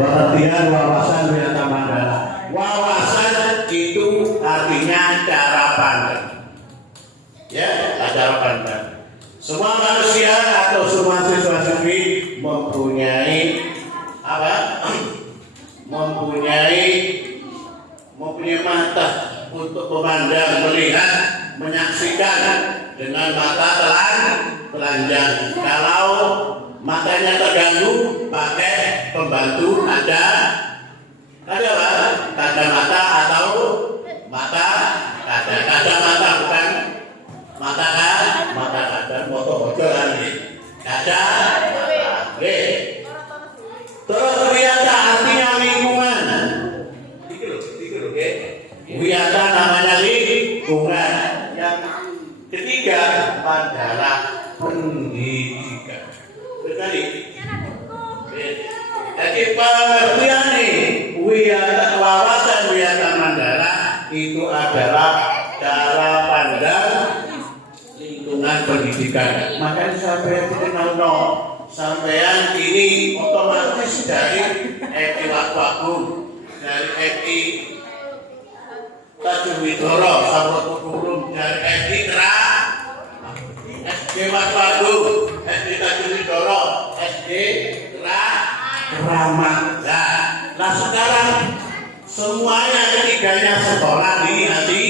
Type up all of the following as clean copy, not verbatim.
Pengertian wawasan Wiyata Mandala. Wawasan itu artinya cara pandang. Ya, cara pandang. Semua manusia atau semua siswa-siswi mempunyai apa? Mempunyai mata untuk memandang, melihat, menyaksikan dengan mata telanjang. Kalau matanya terganggu, pakai pembantu ada apa? Kacamata atau mata kacamata, bukan mata kaca, motor bocoran ini. Kacamata. Terus wiyata artinya lingkungan. Dikir, oke. Wiyata namanya lingkungan. Yang ketiga adalah pendidikan. Berkali. Jadi pengertian nih wiyata wawasan Wiyata Mandala itu adalah cara pandang lingkungan pendidikan. Makanya sampai dikenal sampean ini otomatis dari FI Wakwaku, dari FI Tajumidoro, Sampurna, dari FI SD Wakwaku, SD Tajumidoro, SD Ramat. Nah sekarang semuanya ketiganya sekolah ini nanti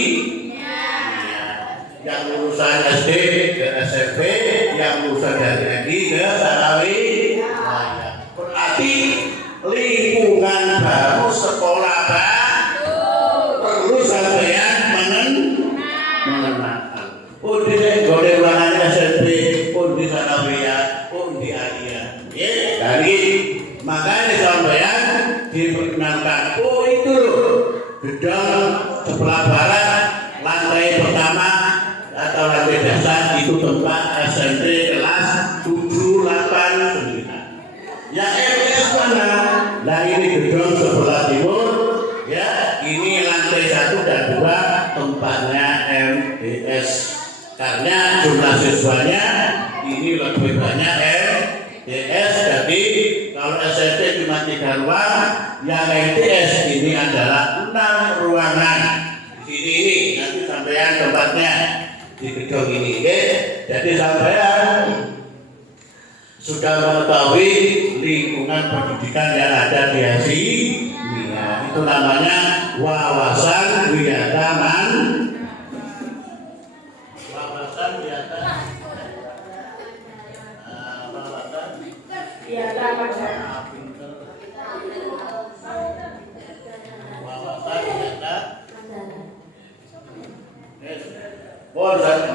yang lulusan SD ke SMP, yang lulusan dari SD ke Sarawi. Berarti lingkungan baru, sekolah baru perlu sampean mengenalkan. Pun di Golden Ruangan SMP, pun di Sarawiya, pun di Adia. Jadi makanya sampean diperkenalkan. Oh itu loh, gedung sebelah barat, lantai pertama atau lantai dasar itu tempat SMP kelas 7, 8, 9. Yang MTS mana? Nah ini gedung sebelah timur, ya ini lantai 1 dan 2 tempatnya MTS. Karena jumlah siswanya ini lebih banyak MTS, jadi kalau SMP cuma 3 ruang, yang MTS ini adalah 6 ruangan. Di sini ini nanti sampean tempatnya di gedung ini, oke? Jadi sampean sudah mengetahui lingkungan pendidikan yang ada di sini. Itu namanya wawasan Wiyata Mandala.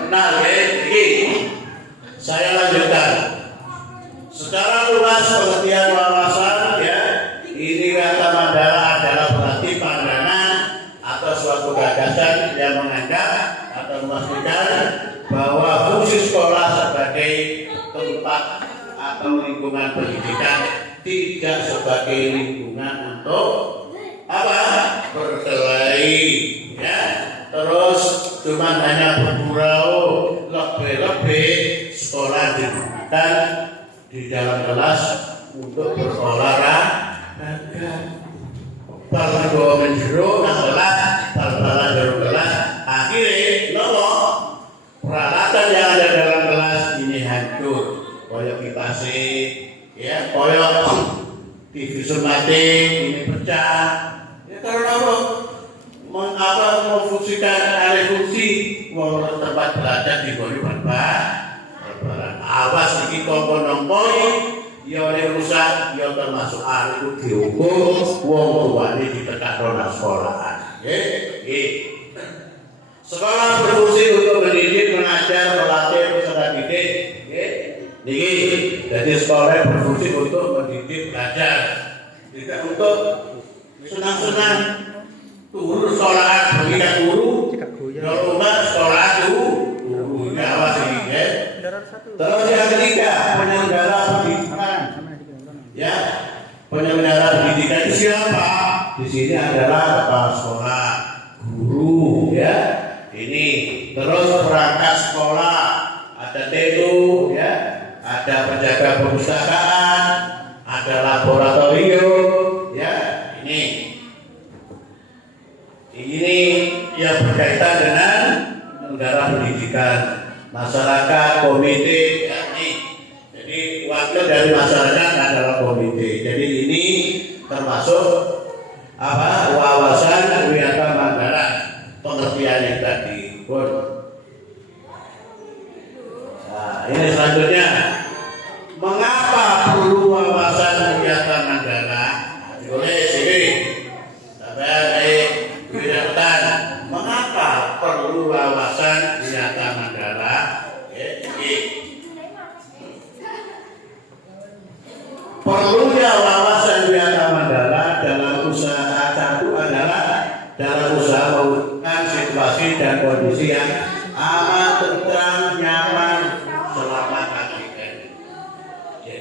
Nah, saya lanjutkan. Secara luas pengertian wawasan, ya, ini Wiyata Mandala adalah berarti pandangan atau suatu gagasan yang menganggap atau memastikan bahwa fungsi sekolah sebagai tempat atau lingkungan pendidikan tidak sebagai lingkungan untuk apa? Berkelahi, ya. Terus cuma hanya bergurau, lebih sekolah digunakan di dalam kelas untuk berolahraga. Kalau menjero nang kelas, bal-balan jero kelas, akhirnya nopo peralatan yang ada dalam kelas ini hancur. Koyok kipas, ya, koyok TV sumating ini pecah. Ya karena apa memfungsikan alih fungsi tempat belajar di bawah barang. Awas iki kompon-kompon ya oleh rusak, ya termasuk ahli itu dihukum, wong tuane ditekakno nang sekolahan. Nggih. Sekolah berfungsi untuk mendidik, mengajar, melatih peserta didik. Niki, jadi sekolah berfungsi untuk mendidik, belajar, tidak untuk senang-senang. Guru sekolahan mengikat guru, kalau rumah sekolahan guru, ini awas ini, ya. Terus yang ketiga, penyelenggara pendidikan, ya, penyelenggara pendidikan itu siapa? Di sini adalah kepala sekolah, guru, ya. Ini terus perangkat sekolah, ada TU, ya, ada penjaga perpustakaan, ada laboratorium, berkaitan dengan negara pendidikan, masyarakat, komite, ya, nih. Jadi wakil dari masyarakat adalah komite. Jadi ini termasuk wawasan wisata Mandala, pengertiannya tadi. Nah, ini selanjutnya, mengapa perlu wawasan wisata Mandala? Ditulis ini, mengapa perlu wawasan wisata Mandala? Perlunya wawasan wisata Mandala dalam usaha satu adalah dalam usaha mewujudkan situasi dan kondisi yang aman, tentram, nyaman, selamat hakikat.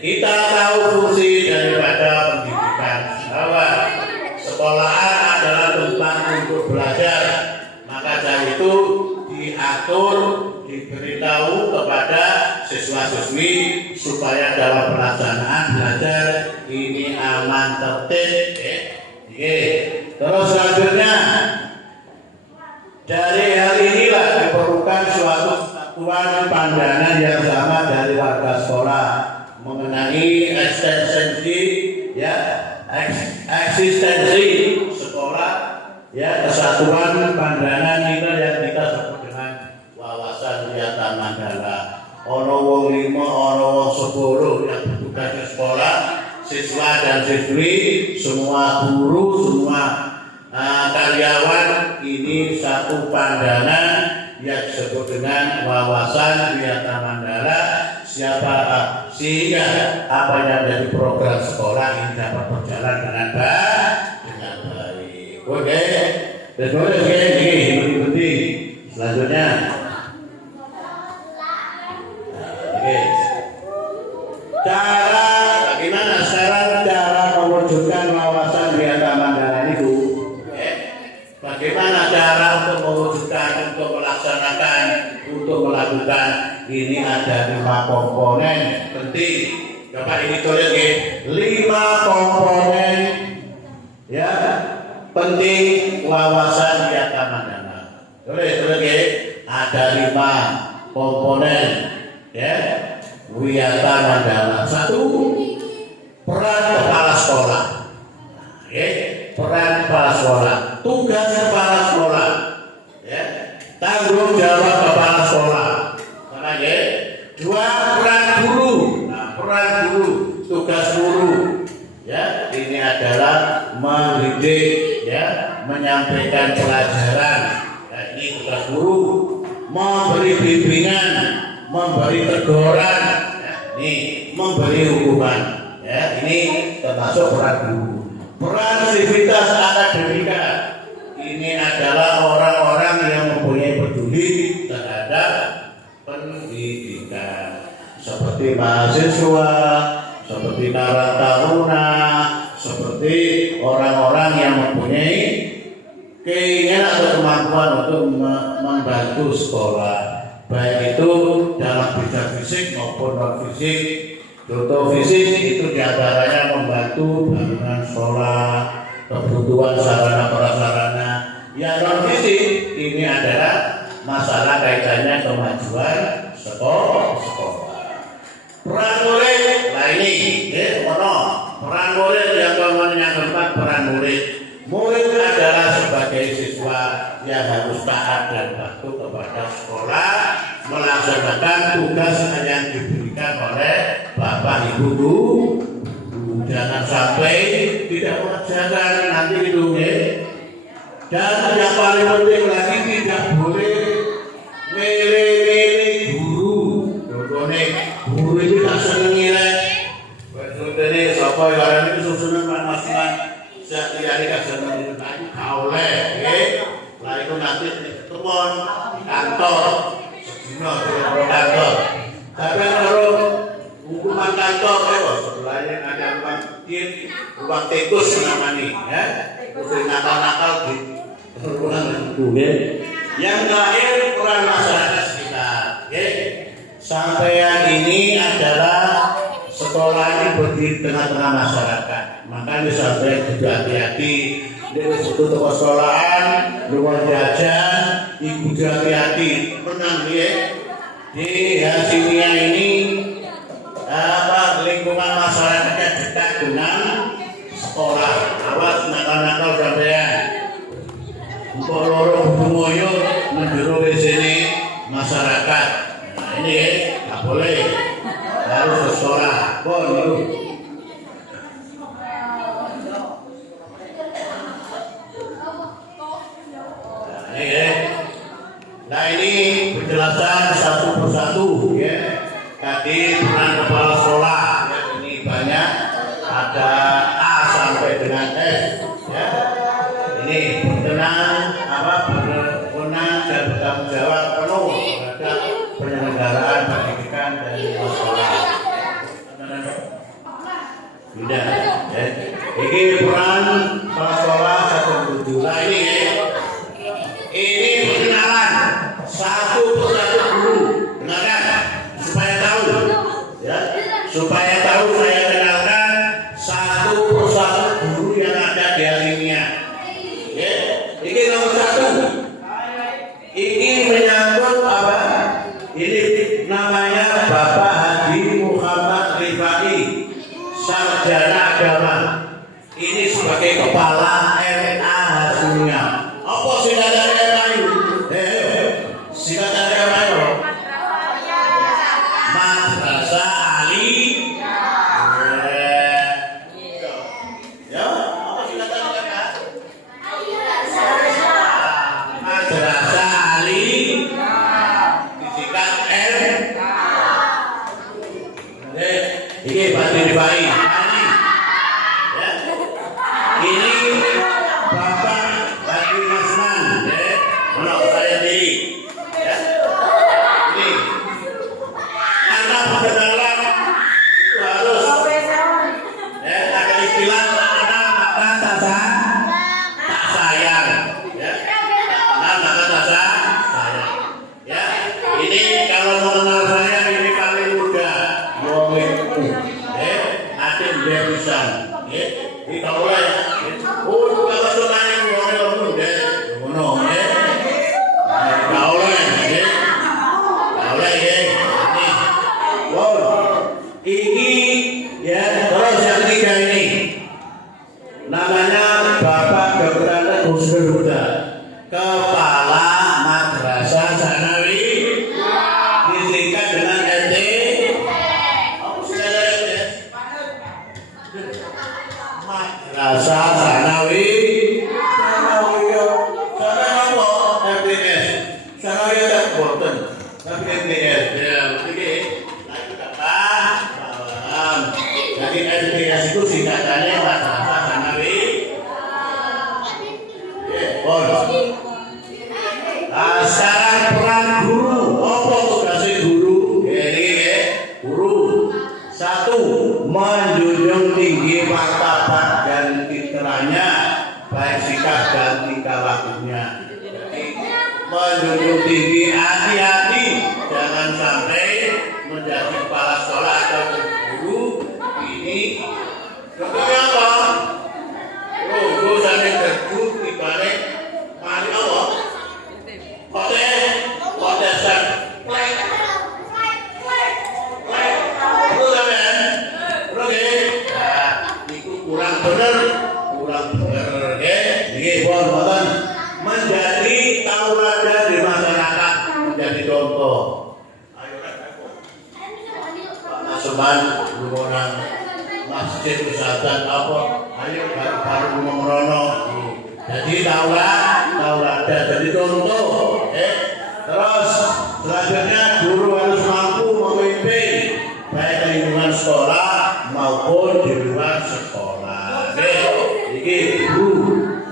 Kita tahu fungsi daripada pendidikan bahwa sekolahan adalah tempat untuk belajar, maka dari itu diatur, diberitahu kepada siswa-siswi supaya dalam pelaksanaan belajar ini aman, tertib. Terus selanjutnya, dari hal inilah diperlukan suatu satuan pandangan yang sama dari warga sekolah mengenai eksistensi sekolah, ya, kesatuan pandangan ini yang kita sebut dengan wawasan wisata Mandala. Ono wong 5, ono wong 10 yang bertugas di sekolah, siswa dan siswi, semua guru, semua karyawan, ini satu pandangan yang disebut dengan wawasan wisata Mandala. Sehingga apa yang menjadi program sekolah ini dapat berjalan dengan baik. Oke, terus ini penting. Selanjutnya, bagaimana cara mewujudkan wawasan wisata Mandala itu? Bagaimana cara untuk mewujudkan, untuk melaksanakan, untuk melakukan? Ini ada 5 komponen penting. Coba ini tulis ya, 5 komponen ya penting wawasan wisata Mandala. Tulis ya, ada 5 komponen ya wisata Mandala. 1, peran kepala sekolah. Peran kepala sekolah, tugas kepala sekolah, ya, tanggung jawab kepala sekolah. 2, peran guru. Nah, peran guru, tugas guru, ya, ini adalah mendidik, ya, menyampaikan pelajaran. Nah, ini tugas guru. Memberi bimbingan, memberi teguran, ya, ini memberi hukuman, ya, ini termasuk peran guru. Peran sivitas akademika, ini adalah orang-orang yang mempunyai peduli terhadap pendidikan, seperti mahasiswa, seperti karang taruna, seperti orang-orang yang mempunyai keinginan atau kemampuan untuk membantu sekolah, baik itu dalam bidang fisik maupun non fisik. Contoh fisik itu diantaranya membantu bangunan sekolah, kebutuhan sarana prasarana. Yang non fisik ini adalah masalah kaitannya kemajuan sekolah. Peran murid, nah ini, peran murid yang keempat, peran murid. Murid adalah sebagai siswa yang harus taat dan patuh kepada sekolah, melaksanakan tugas yang diberikan oleh Bapak Ibu guru. Jangan sampai tidak mengerjakan nanti itu, ya. Dan yang paling penting lagi, tidak boleh milih-milih guru. Contohnya guru itu tak seneng nilai. Contohnya siapa yang ini susunan mas-masinan setiap hari seneng itu tadi kauleh, ya. Lah itu nanti ketemuan di kantor, sedina di kantor. Tapi kalau hukuman kantor, sebelahnya ada ruang tikus namanya, ya. Terus nakal-nakal di ruang itu, ya. Yang terakhir, peran masyarakat sekitar, ya. Sampean ini adalah sekolah ini berdiri di tengah-tengah masyarakat. Makanya sampai juga hati-hati di situ toko sekolahan, luar jajan, Ibu hati-hati menang dia di Hasimia ini lingkungan masyarakatnya dekat dengan sekolah. Awas nakal-nakal sampean. Untuk lorong bumoyo menjuru di sini masyarakat. Nah, ini nggak boleh, harus ke sekolah. Dulu. Nah ini penjelasan satu persatu ya. Tadi peran kepala sekolah ya, ini banyak, ada A sampai dengan F ya. Ini berkenan dan bertanggung jawab penuh terhadap penyelenggaraan pendidikan dari sekolah. Tidak ya. Ini peran kepala sekolah 107. Nah ini perkenalan satu persatu guru, dengarkan supaya tahu ya, supaya tahu saya kenalkan satu persatu guru yang ada di Halimia. Ya, ini nomor 1. Ini menyangkut apa? Ini namanya Bapak Haji Muhammad Rifai, sarjana agama. Ini sebagai kepala MA Hasimia. Apa singkatan MA itu? Singkatan MA itu? Madrasah Ali. Ya, apa singkatan MA? Madrasah Ali. Disingkat M. Ini Pak Rifai. Ini Bapak Haji Masman, anak saya sendiri. Ya. Ini anak perkenalan itu harus ada istilah anak maka tak sayang. Ya. Anak maka tak sayang. Ya. Ini kalau mengenal saya ini paling muda. Adik dia bisa. Ini tak boleh. Oh, kalau semuanya ngomong deh, ngomong deh. Tak boleh, deh. Tak boleh, deh. Ini, wow, ini ya terus yang ketiga ini, namanya Bapak Dr. Husnul Huda, Kepala Madrasah Sanawi, disingkat dengan MT. Madrasah Sanawi, Sanawi MTS, Sanawi tak boten, tapi MTS ya, begini. Nah itu dapat, paham. Jadi MTS itu singkatannya Madrasah Sanawi. Sekarang peran guru, apa tugasnya guru? Ini guru. 1. Menjunjung tinggi martabat dan fitrahnya, baik sikap dan tingkah lakunya. Jadi menjunjung tinggi, hati-hati jangan sampai menjadi kepala sekolah atau guru ini. Contohnya apa? Guru sampai terjun di balik mari Allah. Kotesan. Kurang benar ya. Ini mohon menjadi tauladan di masyarakat, menjadi contoh. Ayo Pak Nasuman, orang masjid usahakan apa? Ayo baru mengrono. Jadi tauladan, jadi contoh. Terus selanjutnya guru harus mampu memimpin baik lingkungan sekolah maupun di luar sekolah. Ini guru.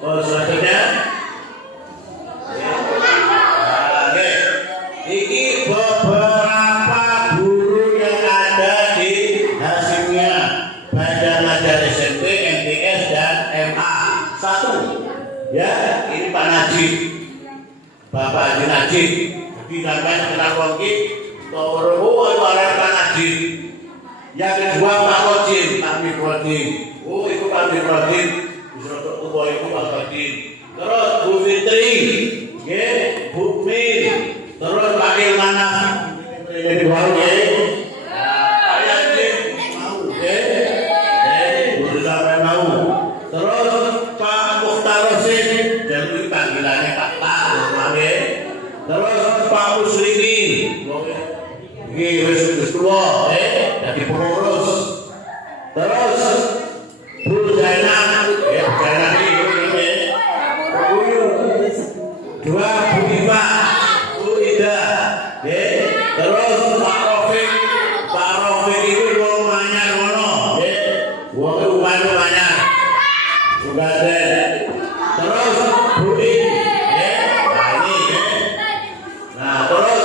Selanjutnya, ini beberapa guru yang ada di Hasimia, baik dari SMP, MTS dan MA. 1, ya ini Pak Najib, Bapak Haji Najib. Jadi sampai kenal wongki, itu ada Pak Najib. Yang kedua Pak Rodin, Pak Mikrodin. Oh itu Pak Mikrodin, bisa untuk itu Pak Rodin. Terus Bu Fitri, nggih, Bukmin. Terus Pakil mana? Ini baru nggih. Ayah nggih, mau nggih. Udah sampai mau. Terus Pak Mukhtar Rosin, jadi panggilannya Pak Tak, nggih. Terus Pak Muslimin, nggih wis tuwa, jadi pengurus. Terus Bu Zainab, ya Bu Zainab ini, dua Bu Iva, Bu Ida, terus Pak Rofik itu wong banyak ngono, wong banyak, juga ada. Terus Bu In, nah ini, nah terus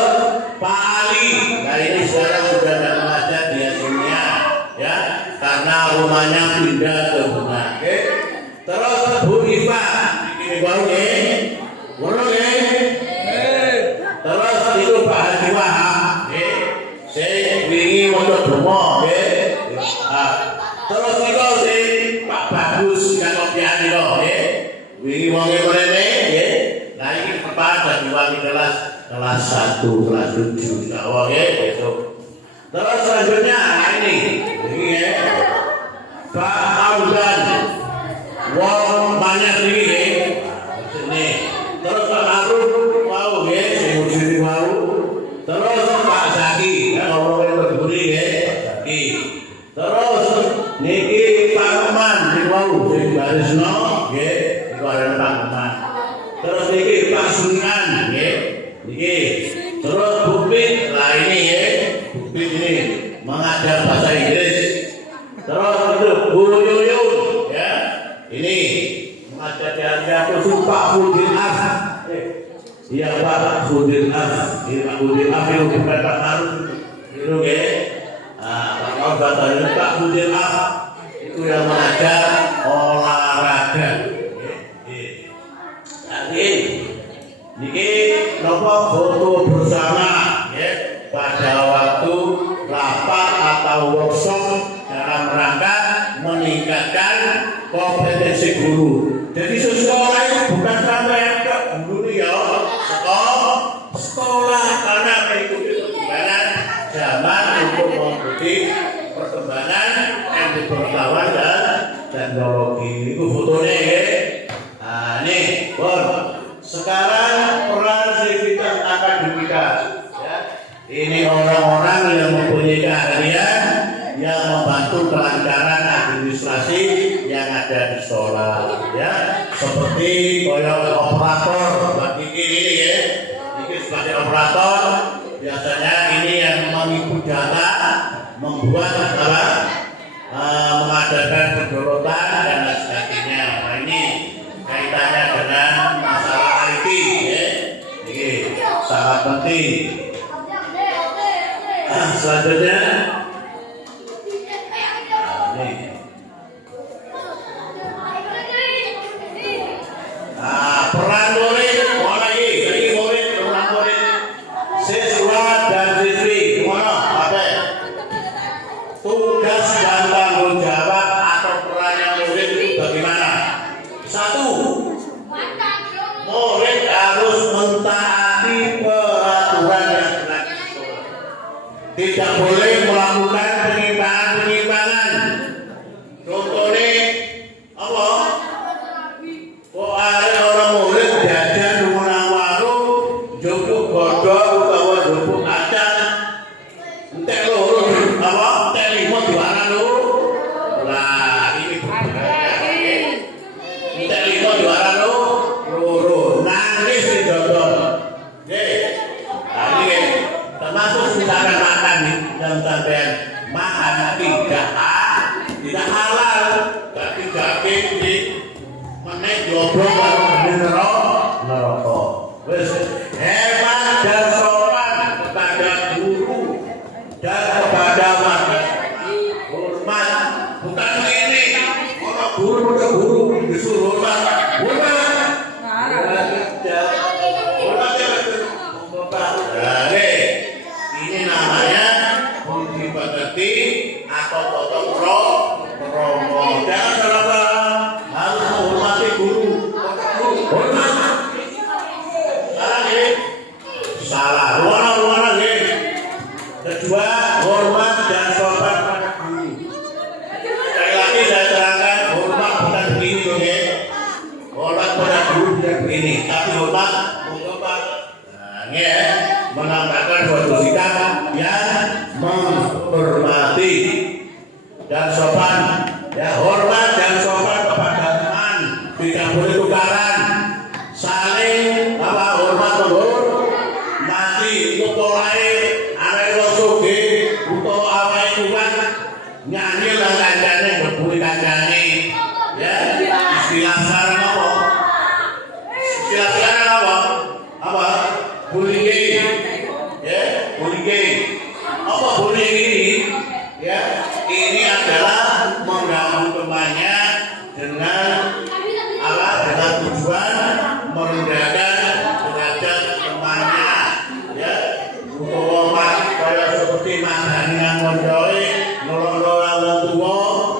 Pak Ali, nah ini sekarang sudah tidak mengajar di Asimia, ya, karena rumahnya pindah ke Bunga. Terus Bu Iva, ini baru nih. Ngono nggih. Terus itu Pak Haji Wahab, nggih. Sing wingi maca donga, nggih. Terus niku sing Pak Bagus Yakobian niku, nggih. Wingi wonge mrene, nggih. Lah iki Pak dadi wali kelas 1, kelas 7 insyaallah nggih besok. Terus selanjutnya ini nggih. Pak Audan. Wong banyak iki nggih. Sini. Terus Pak Arun mau nggih, sing mau. Terus Pak Zaki, kalau yang berbudi nggih, Zaki. Terus niki Pak Keman, sing mau sing barisno nggih, iku ada Pak Keman. Terus niki Pak Sunan nggih, niki. Terus Bukit, lah ini nggih, Bukit ini mengajar bahasa Inggris. Terus itu Bu Yuyun, ya, ini mengajar dia khusus Pak Fudin Af. Iya Pak Fudin Af, ini Pak Fudin Af itu bukan Pak Harun, itu ya. Pak Kawan katanya Pak Fudin Af itu yang mengajar olahraga. Jadi, niki nopo foto bersama, ya, pada waktu rapat atau workshop dalam rangka meningkatkan kompetensi guru. Jadi sekolah itu bukan sampai ke guru ya, sekolah karena mengikuti perkembangan zaman untuk mengikuti perkembangan ilmu pengetahuan dan teknologi. Itu fotonya ya. Nah ini, sekarang peran sivitas akademika. Ya. Ini orang-orang yang mempunyai keahlian yang membantu kelancaran administrasi yang ada di sekolah, ya, seperti operator, bagi ini ya, ini sebagai operator biasanya ini yang mengikut data, membuat mengadakan pendorotan dan lain sebagainya. Nah ini kaitannya dengan masalah IT, ya, ini sangat penting. Selanjutnya. Peran murid, mau lagi, ini murid, peran murid, siswa dan siswi, mana, apa? Tugas dan tanggung jawab atau perannya murid itu bagaimana? Satu, murid harus mentaati peraturan yang berlaku. Tidak boleh melakukan penyimpangan-penyimpangan. Contohnya apa? Kok ada orang murid jajan di warung, jupuk godok utawa jupuk kacang, entek loro apa? Entek 5 di warung loro. Lah ini berbahaya. Entek 5 di warung loro. Nangis di dodol. Nggih. Nah ini termasuk misalkan makan yang sampean makan tidak halal, tapi daging di meneh jodoh karo neraka. Wis hemat dan sopan kepada guru dan kepada masyarakat. Hormat bukan ini. Orang guru disuruh hormat. Ini namanya menghormati atau potong romo. Jangan salah harus menghormati guru. Hormat. Ya, istilah sekarang apa? Istilah sekarang apa? Apa? Bullying. Ya, bullying. Apa bullying ini? Ya, ini adalah mengganggu temannya dengan dengan tujuan merendahkan derajat temannya. Ya, utawa kaya seperti makanan koncoe nolong-nolong wong tua,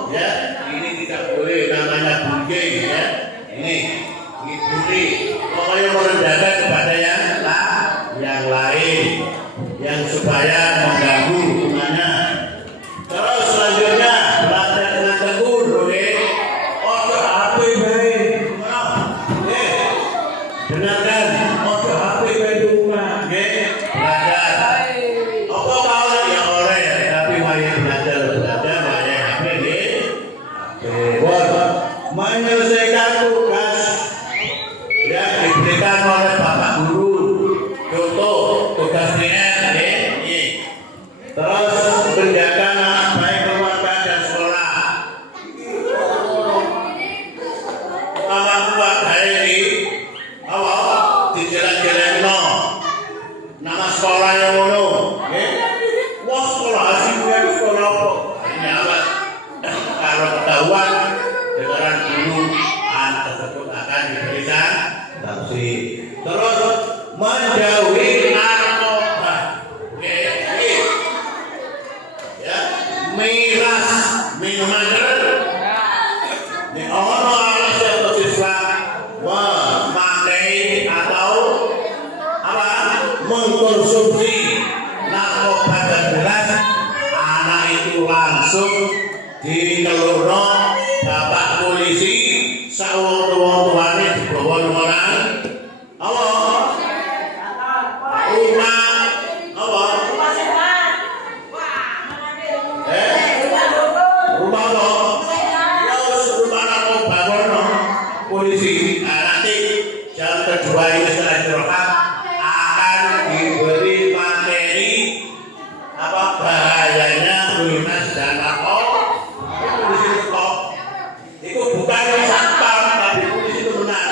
ya, ini tidak boleh, namanya bullying, ya. Ini bully. Pokoknya merendahkan kepada yang lain, yang supaya mengganggu temannya. Terus selanjutnya belajar dengan tekun, oke? Ojo HP bae. Dengarkan, ojo HP bae di rumah, oke? Belajar. Apa tahu ya oleh, tapi wayah belajar wayah HP di. Buat menyelesaikan tugas yang diberikan oleh Bapak Guru. Contoh tugasnya ini. Terus menjaga baik keluarga dan sekolah. Kalau keluarga ini, awal dijalan-jalan nama sekolah yang mana? Wah sekolah hasilnya di sekolah apa? Ini apa? Kalau ketahuan dengaran guru, anak tersebut akan diberikan sanksi. Terus menjauhi narkoba. Ya, miras minuman keras. Ini orang yang siswa memakai atau apa mengkonsumsi narkoba dan miras, anak itu langsung dikeluarno bapak polisi, sawung tuane dibawa orang. Polisi nanti jam kedua ini setelah istirahat akan diberi materi apa bahayanya miras dan narkoba. Polisi itu kok itu bukan satpam tapi polisi itu benar,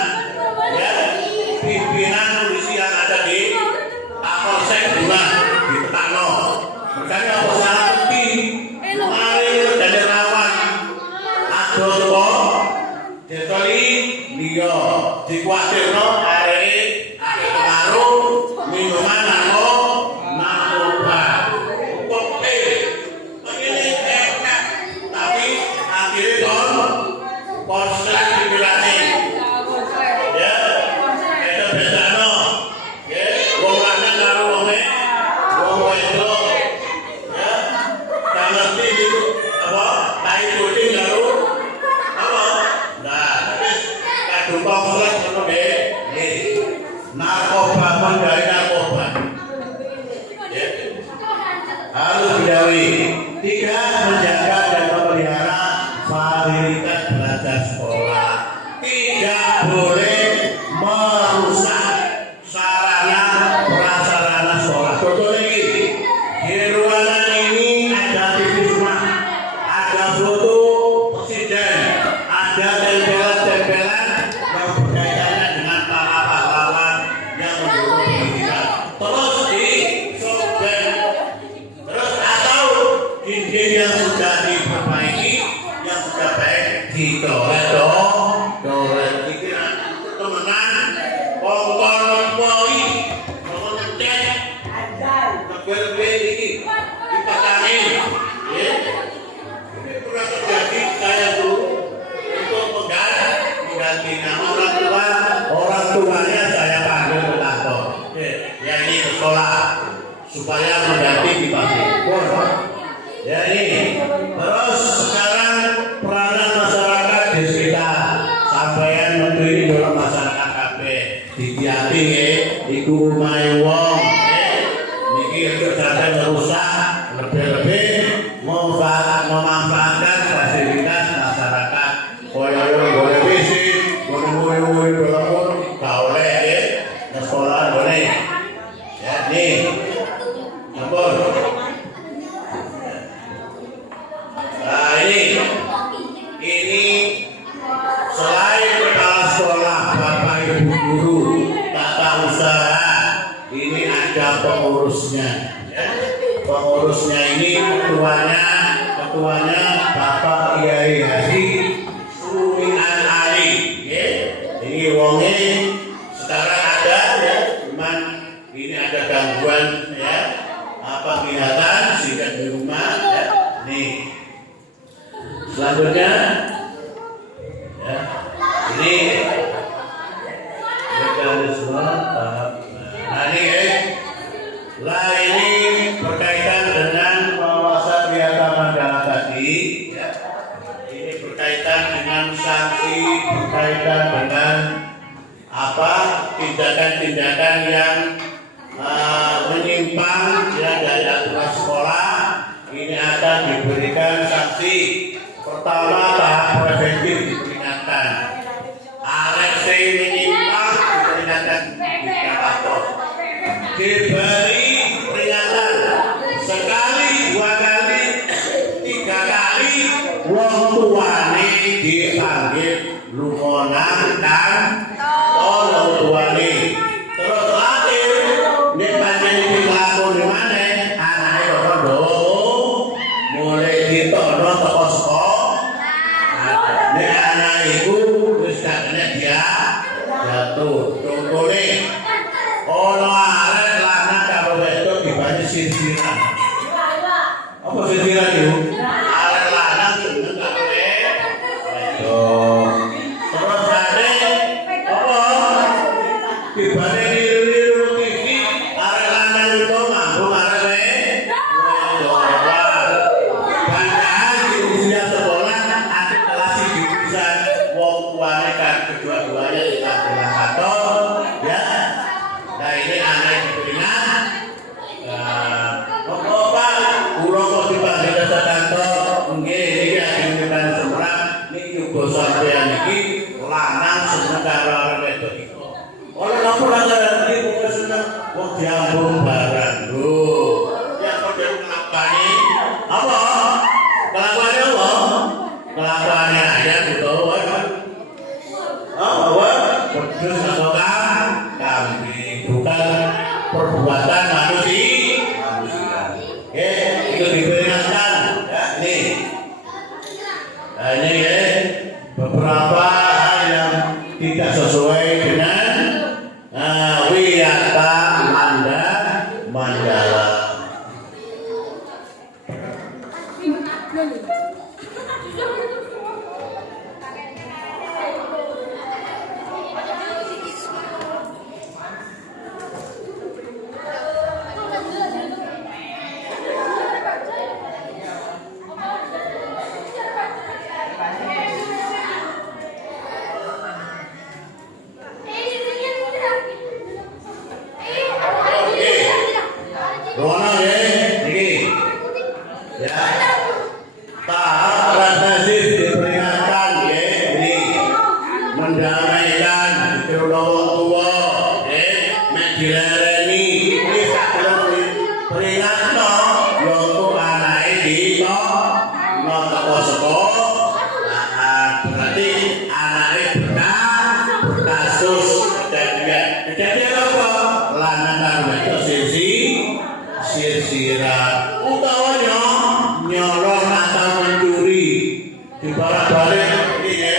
ya, pimpinan polisi yang ada di Kapolsek Bunga di Petano. Makanya apa salah bukti mari dari rawan ada kok sekali dia dikuatirno arek pengaruh minuman narkoba. Oke, begini enak, tapi akhirnya konslet dibilani, ya, beda-bedano, ya, wong lanang karo wong wedok, ya, tak ngerti itu apa, tai kucing karo apa, nah, konslet ngono nggih. Narkoba pun dari narkoba. Ya. Harus dijauhi. Tiga, menjaga dan memelihara fasilitas belajar sekolah. Tidak boleh merusak sarana prasarana sekolah. Contoh ini, di ruangan ini ada TV rumah, ada foto presiden, ada tempelan-tempelan yang berkaitannya dengan para pahlawan yang mendukung pendidikan. Terus disobek, terus atau dinding yang sudah diperbaiki, yang sudah baik dicoret dikira temenan kongkol poi ngecek ngebel-bel ini dipasangin, ya. Ini pernah terjadi saya dulu untuk mengganti nama orang tuanya saya panggil ke kantor, ya ini ke sekolah supaya mengganti di pasir. Ya ini. Terus sekarang peranan masyarakat di sekitar sampeyan menteri dalam masyarakat kabeh dihati ya, iku omahe wong, niki kerjaan merusak lebih-lebih memanfaatkan fasilitas masyarakat. Koyo boleh bisik, boleh telepon, gak oleh ya, ke sekolah boleh. Ya nih, ampun. Nah ini pengurusnya. Ya. Pengurusnya ini ketuanya Bapak Kiai Haji Sumian Ali. Ya. Ini wonge sekarang ada ya, cuman ini ada gangguan ya, kelihatan sehingga di rumah ya. Nih. Selanjutnya ya, ini mekanisme nah ini berkaitan dengan pengawasan Wiyata Mandala tadi ya. Ini berkaitan dengan sanksi, berkaitan dengan tindakan-tindakan yang menyimpang ya, dari aturan sekolah. Ini akan diberikan sanksi. Pertama, tahap preventif diperingatkan. RFC menyimpang diperingatkan di kantor. Diberi peringatan sekali, 2 kali, 3 kali. Wong tuane dipanggil lumonan dan orang tuane. Terus terakhir, nek panjenengan iki lakone maneh, anake rondo mulai ditono teko sekolah. Nek anak iku wis gak kena dia jatuh. Contohnya ono arek lanang karo wedok dibanding sisiran. Apa sisiran itu? Arek lanang seneng karo wedok. Terus ade apa? Dibanding niru-niru TV, arek lanang itu mampu arek wedok. Padahal di usia sekolah ada kelas jurusan wong tuane kan kedua-duanya kita bilang kantor ya. Nah ini anak diperingat. Bapak, kula kok dipanggil ke kantor, nggih iki agendan semrang niki uga sampeyan iki lanang seneng karo arek wedok iki. Ora napa lanang iki kok seneng wong diambung barang. Lho, ya kok dhewe nglakoni apa? Kelakuane apa? Kelakuane aja utawa pedus atau kambing, bukan perbuatan manusia. Itu diperingatkan ya, nih. Nah ini ya, beberapa hal yang tidak sesuai dengan Wiyata Mandala. Rono ya, ini ya. Tahap represif diperingatkan ya, ini mendamaikan wong tua ya, mek dilereni ini saklek peringatno wong tua anake ditokno teko sekolah. Berarti anake berkasus kejadian apa? Lanang wedok sisiran utawanya nyolong atau mencuri dibarak-balik ini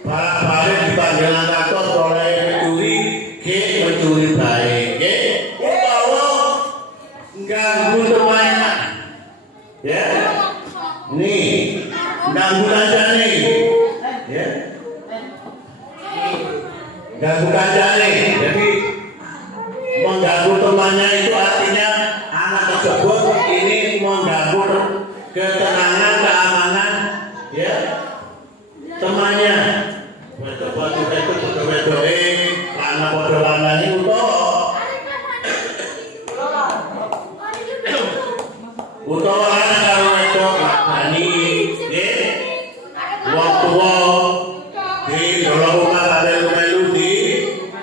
barak-balik dipanggil kantor oleh mencuri baik utawa ganggu temannya ya nih ganggu kancane ya ganggu kancane jadi mengganggu temannya itu artinya anak tersebut ini mengganggu ketenangan, keamanan ya temannya. Betul-betul itu betul-betul anak bodoh ini utawa anak karo wedok lakani wong tuwa di dalam rumah ada melu di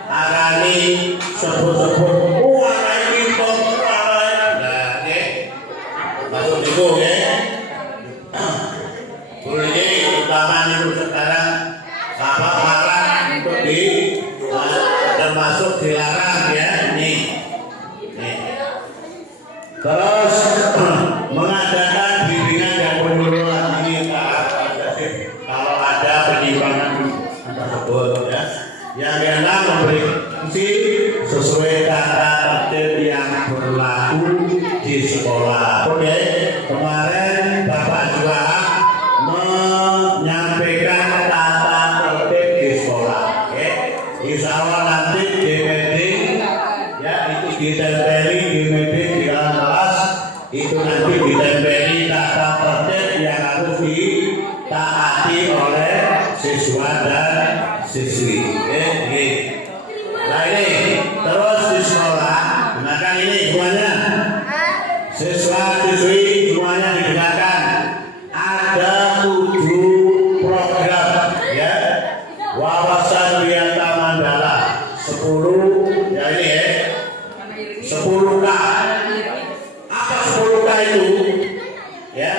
arani sebut-sebut masuk itu ya. Boleh utama itu sekarang apa larang untuk termasuk dilarang ya nih. tersebut ya. Yang keenam memberi fungsi sesuai tata tertib yang berlaku di sekolah. Oke, kemarin Bapak juga menyampaikan tata tertib di sekolah. Oke, insya Allah nanti di meeting ya itu ditempeli di meeting di dalam kelas itu nanti ditempeli tata tertib yang harus ditaati oleh siswa dan siswi. Nah ini terus di sekolah gunakan ini semuanya siswa siswi semuanya digunakan ada 7 program ya wawasan Wiyata Mandala 10 ya ini ya 10K apa 10K itu ya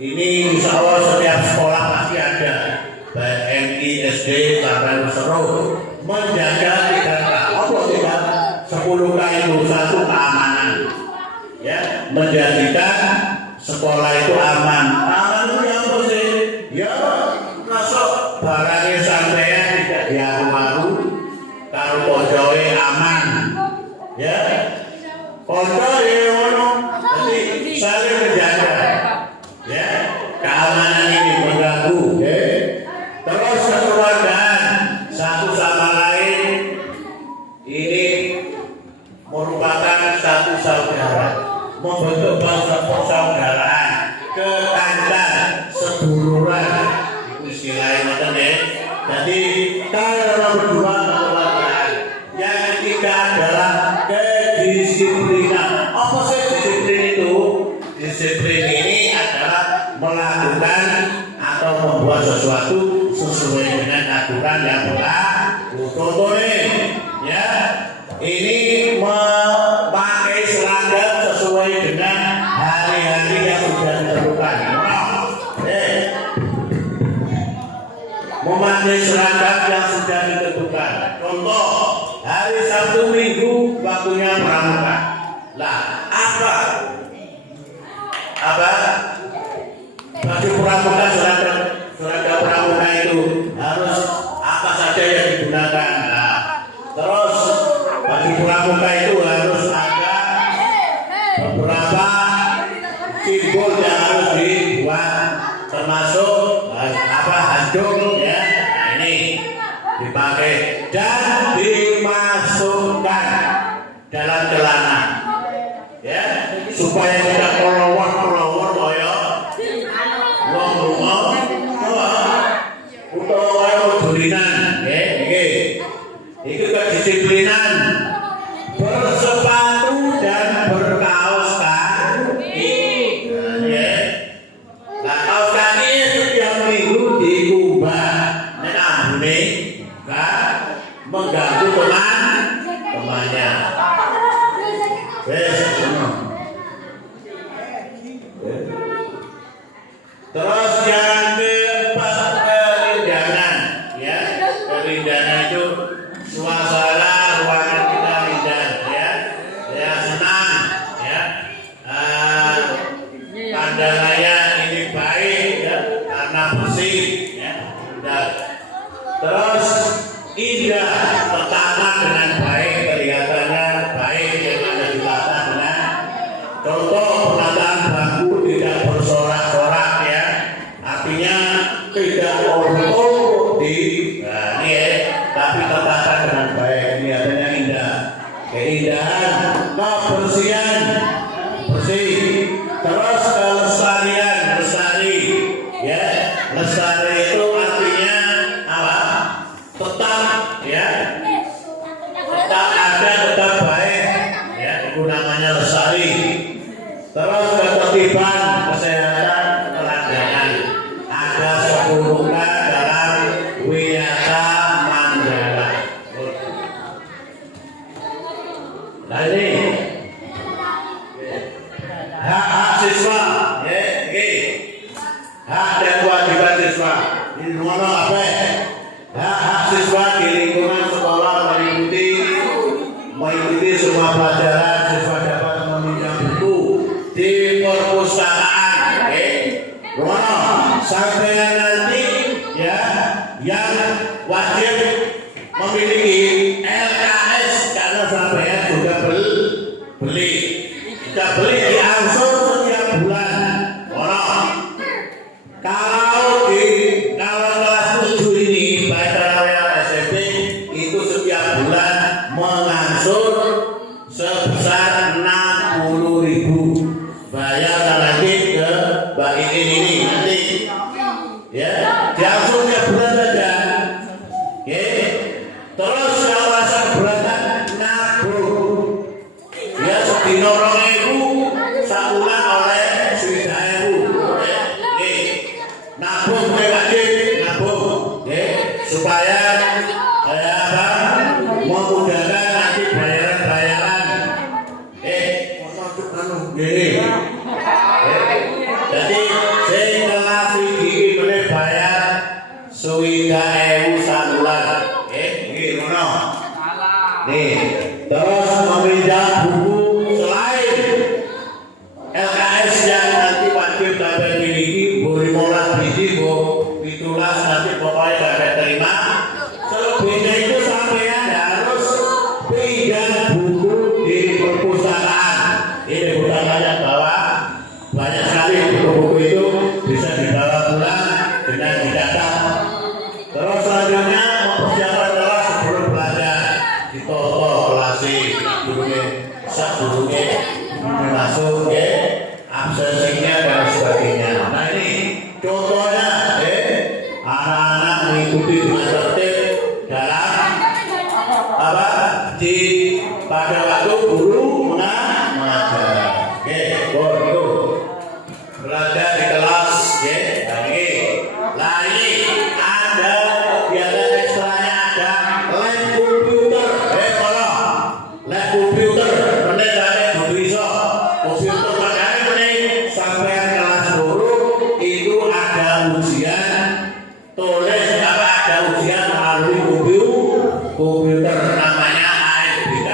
ini insya Allah setiap sekolah pasti ada baik MI, SD, sampai seru menjaga 3K. Apa tidak? 10K itu satu keamanan, ya menjadikan sekolah itu aman. Aman itu yang sih? Ya masuk barangnya sampean tidak diaru-aru, kalau pojoke aman, ya pojoke ono. Jadi saling menjaga, ya keamanan ini mengganggu, ya. Terus kekeluargaan satu sama lain ini merupakan satu saudara, membentuk persaudaraan, kekancan, seduluran, itu istilahnya macam ya. Jadi kalau berdua kekeluargaan, yang ketiga adalah kedisiplinan. Apa sih disiplin itu? Disiplin ini adalah melakukan atau membuat sesuatu sesuai dengan aturan yang berlaku. Contohnya, ya, ini memakai seragam sesuai dengan hari-hari yang sudah ditentukan. Memakai seragam yang sudah ditentukan. Contoh, hari Sabtu Minggu waktunya pramuka. Lah, apa? Baju pramuka seragam pramuka itu harus apa saja yang digunakan. Nah, terus baju pramuka itu harus ada beberapa simbol yang harus dibuat, termasuk handuk ya. Nah, ini dipakai dan dimasukkan dalam celana ya supaya tidak kolowor koyo wong rumah utawa dolinan ya iki kedisiplinan bersepatu dan berkaos kaki ya. Nah kaos kaki setiap minggu diubah nek ambune kan mengganggu temannya. Terus yang keempat kerindahan ya, kerindahan itu suasana ruangan kita indah ya senang ya, pandangannya ini baik ya karena bersih ya. Terus indah pertama dengan baik kelihatannya baik yang ada ditata dengan contoh penataan bangku tidak bersorak-sorak ya, artinya tidak orok di nah, ini ya, tapi tertata dengan baik kelihatannya indah, keindahan, kebersihan bersih, terus kelestarian lestari ya, lestari itu artinya apa? Tetap ya, tetap ada, tetap baik ya, itu namanya lestari. Terus ketertiban, kesehatan, keteladanan ada 10K dalam Wiyata Mandala. Nah ini hak siswa ya, hak dan kewajiban siswa ini mana apa? Hak siswa di lingkungan sekolah mengikuti semua pelajaran. Siswa dapat meminjam buku di perpustakaan. Sampai nanti ya yang wajib memiliki LKS karena sampean juga beli diangsur setiap bulan. Kalau kelas 7 ini baik Royal SMP itu setiap bulan mengangsur sebesar 60.000. Bayar nanti ke Mbak ini nanti ya diangsur tiap bulan saja. Oke. Terus kalau rasa keberatan nabung ya sedino 2.000 sabulan oleh 1.000. Nabung wajib nabung supaya memudahkan nanti bayaran jadi saya kelas ini boleh bayar 1.000 sabulan nih terus meminjam buku selain LKS yang nanti wajib dapat miliki boleh molas biji ditulas nanti pokoknya dapat terima. Selebihnya itu sampean harus pinjam buku di perpustakaan. Ini perpustakaannya bawa banyak sekali buku-buku itu bisa dibawa pulang dengan dicatat. Terus selanjutnya mempersiapkan kelas sebelum belajar di toko kelas sebelumnya masuk absensinya dan sebagainya. Nah ini contohnya anak-anak mengikuti dengan tertib dalam di pada waktu guru mengajar. Itu belajar di kelas lagi ada kegiatan ekstranya ada lab komputer. Lab komputer komputer makanya sampai kelas 10 itu ada ujian tulis ada ujian melalui komputer namanya ASBK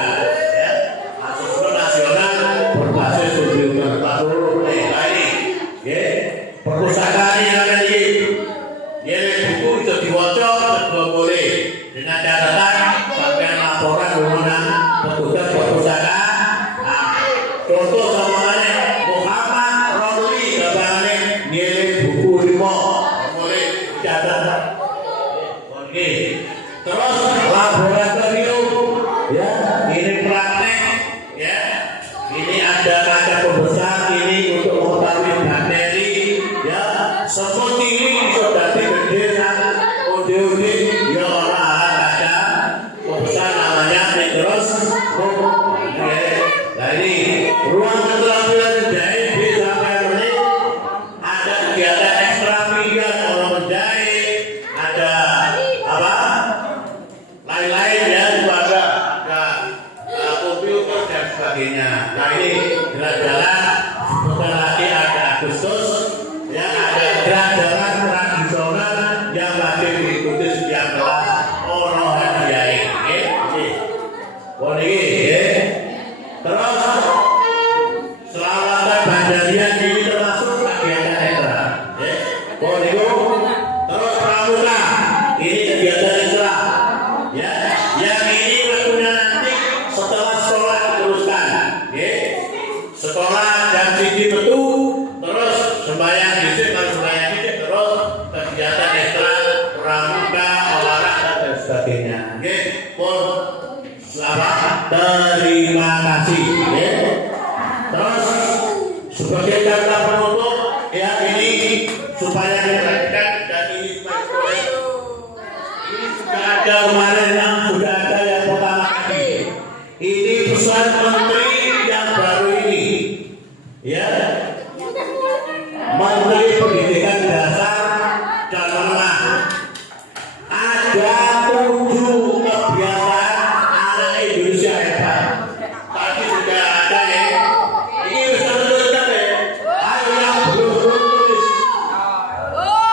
Asesmen Nasional Berbasis Komputer ini perpustakaan yang tadi buku itu dibaca juga boleh dengan catatan sampai laporan mengenai petugas perpustakaan. Contoh semuanya Muhammad Romli gambarannya nilai buku 5 boleh catat. Oke. Terus laboratorium ya ini praktek ya ini ada kaca pembesar ini untuk mengetahui bakteri ya seperti ini sudah gede ode ya orang kaca pembesar namanya mikroskop. Nah ini ruang keterampilan menjahit bisa sampai ada kegiatan ekstra pilihan orang menjahit ada lain-lain ya ada komputer dan sebagainya. Nah ini jalan-jalan sebentar lagi ada Agustus ya ada jalan-jalan tradisional yang wajib diikuti setiap kelas orang hadiah terus selawatan bandarian ini termasuk kegiatan ekstra terus pramuka ini kegiatan ekstra ya yang ini waktunya nanti setelah sekolah diteruskan sekolah jam 1 betul terus sembahyang dhisik terus kegiatan ekstra pramuka olahraga dan sebagainya selamat terima kasih terus sebagai kata penutup ya ini supaya diperhatikan dan ini supaya ini sudah ada kemarin yang sudah ada yang pertama kali ini pesan menteri yang baru ini ya Menteri Pendidikan Dasar dan Menengah ada 7 kebiasaan anak Indonesia hebat. Tadi sudah ada ya. Ini bisa tuliskan ya. Ayo yang belum tulis.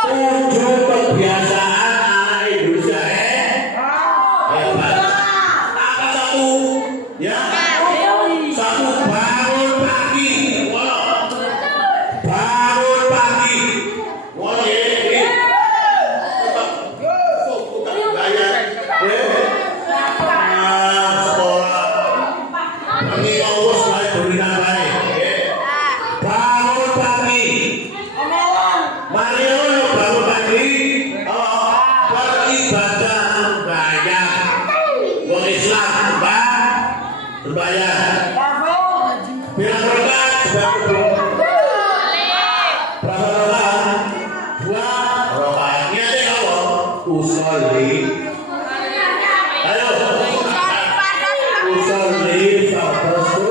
7 kebiasaan anak Indonesia Islam berbayar. Bilang rokaat berapa rokaat? 2 rokaatnya deh apa? Usolli. Ayo. Usolli fardhu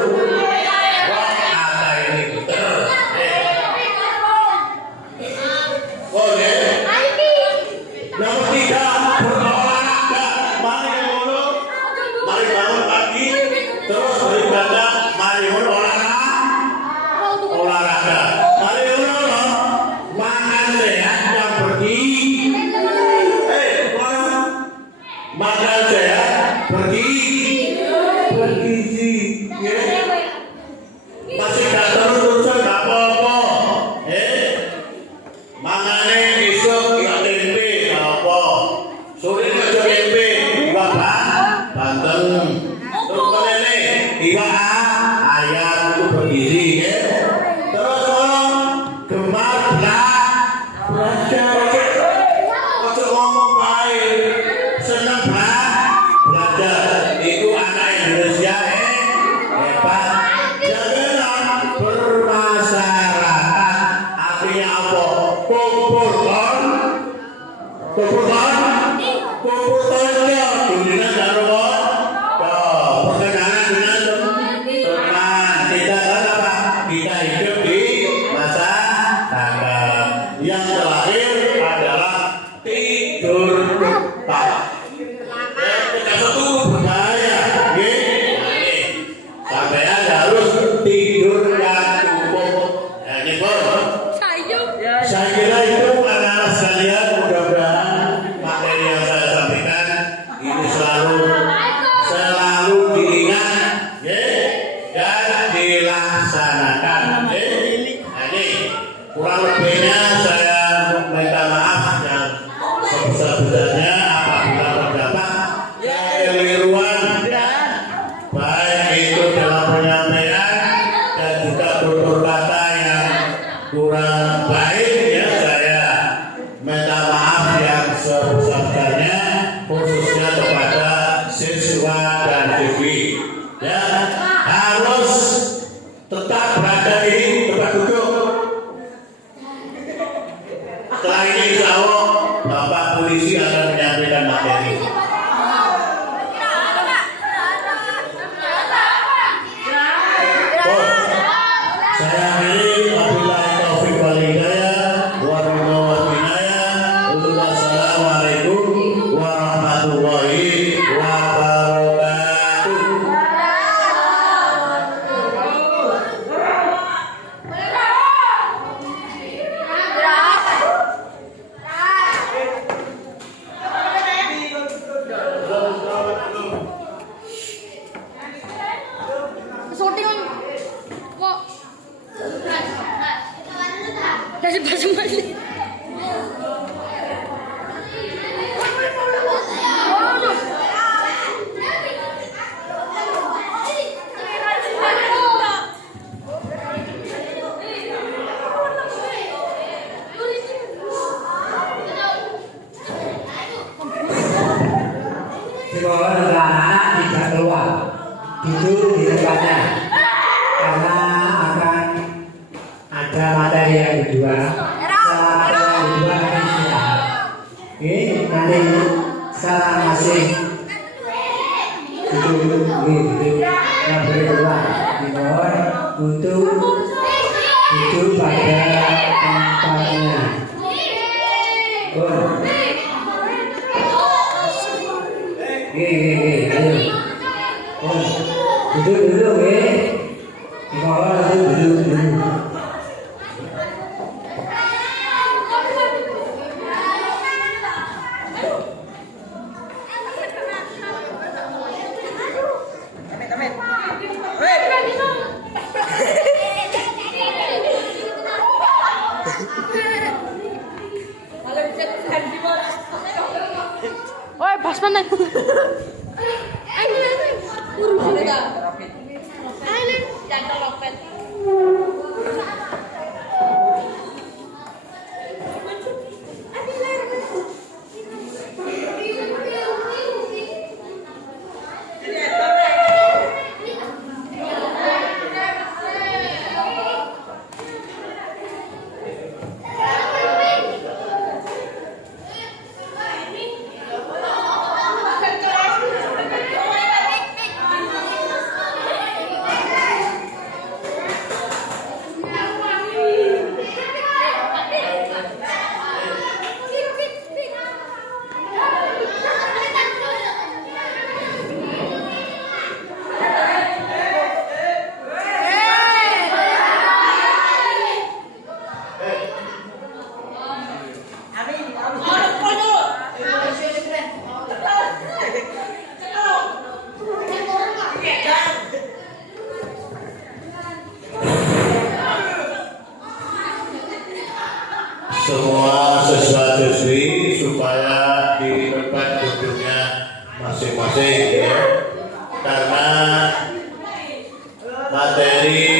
rokaat ini betul. Oke. Nomor 3 berolahraga. Mari dulu. Mari bangun pagi. Terus beribadah. Mari olahraga. Mari dulu. Makan sehat yang bergizi. Makan sehat bergizi. Masih gak terus-terusan gak apa-apa. Mangane esuk ya tempe gak apa. Sore aja tempe, iwak banteng. Terus menene iwak ayam itu bergizi ya. Terus gemar belajar. Ojo ngomong baik. Seneng belajar. Itu anak Indonesia hebat. Jangan bermasyarakat. Artinya apa? Kumpul saja. Dunia darurat. Perkenalan dengan teman. Kita kan apa? Kita hidup di masyarakat. Yang terakhir adalah tidur tepat. Kita satu berbahaya. Sampean harus tidur yang cukup. Ini saya kira itu anak-anak sekalian, mudah-mudahan materi yang saya sampaikan ini selalu diingat dan dilaksanakan. Ini kurang lebihnya saya minta maaf yang sebesar-besarnya apabila terdapat kekeliruan baik itu dalam penyampaian dan juga tutur kata yang kurang baik. Saya minta maaf yang sebesar-besarnya khususnya kepada siswa dan siswi. Harus tetap berada di tempat duduk. Setelah ini insya Allah Bapak Polisi akan menyampaikan materi. Saya akhiri wabillahi taufiq wal hidayah wa ridwan wa assalamualaikum warahmatullahi wabarakatuh. Sorting kok dari pasang-pasang. Sekolah anak-anak tidak keluar, duduk di tempatnya karena akan ada materi yang kedua. Setelah materi yang kedua akan istirahat. Oke, nanti secara masing duduk yang berkeluar dimohon untuk duduk pada tempatnya. Ayo. Duduk dulu, dimohon duduk dulu. Oi, pas mana? Jangan lopet. semua siswa-siswi supaya di tempat duduknya masing-masing ya. Karena materi